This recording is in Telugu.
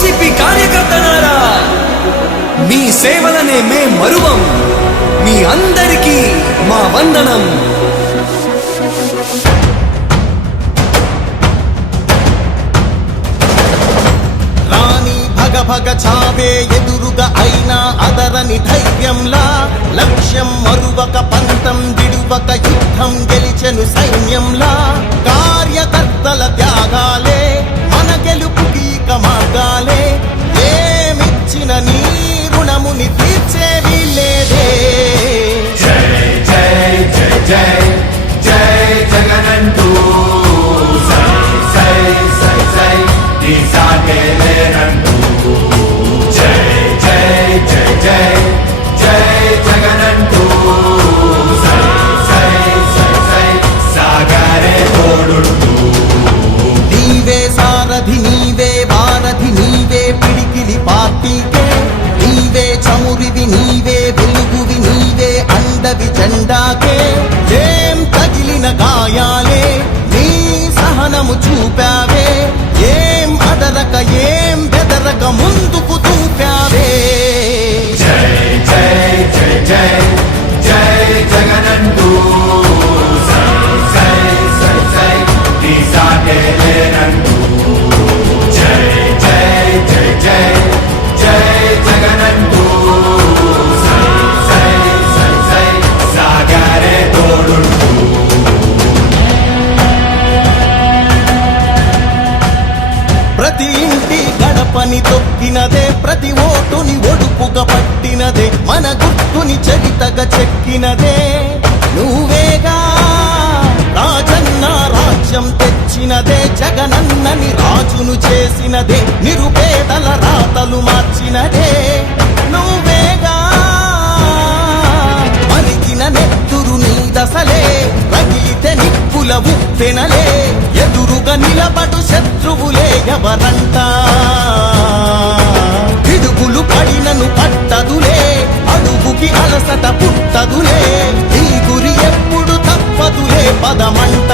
వైసీపీ కార్యకర్తలారా, మీ సేవలనే మే మరువం. మీ అందరికీ మా వందనం. భగ చావే ఎదురుగా అయినా అదరని ధైర్యంలా, లక్ష్యం మరువక పంతం విడువక యుద్ధం గెలిచెను సైన్యంలా. కార్యకర్తల త్యాగాలే మన గెలుపుకి మార్గాలే, ఏమిచ్చిన నీ రుణముని తీర్చేవి లేదే. జై జై జై జై జై జగనంటూ సై సై సై సై నీ సాగే లేనంటూ. జై జై జై జై జై జగనంటూ సై సై సై సై సాగరే తోడుంటూ. నీవే సారథి నీవే వారధి నీవే పిడికిలి పార్టీకే, నీవే చమురివి నీవే వెలుగువి నీవే అండవి జెండాకే. ఏం తగిలిన గాయాలే నీ సహనము చూపావే, ఏం అదరక ఏం బెదరక ముందుకు చూపావే. జై జై జై జై జై జగనంటూ సై సై సై సై నీ సాగే లేనంటూ. జై జై జై జై జై జగనంటూ సై సై సై సై సాగరే తోడుంటూ. ప్రతి ఇంటి గడపని తొక్కినదే, ప్రతి ఓటుని ఒడుపుగా పట్టినదే, మన గుర్తుని చరితగా చెక్కినదే నువ్వేగా. రాజన్న రాజ్యం తెచ్చినదే, జగనన్నని రాజును చేసినదే, నిరుపేదల రాతలు మార్చినదే నువ్వేగా. మరిగిన నెత్తురు నీ దశలే, రగిలితే నిప్పుల ఉప్పెనలే, ఎదురుగా నిలబడు శత్రువులే ఎవరంట. పిడుగులు పడినను పట్టదులే, అడుగుకి అలసట పుట్టదులే, ఈ గురి ఎప్పుడు తప్పదులే పదమంట.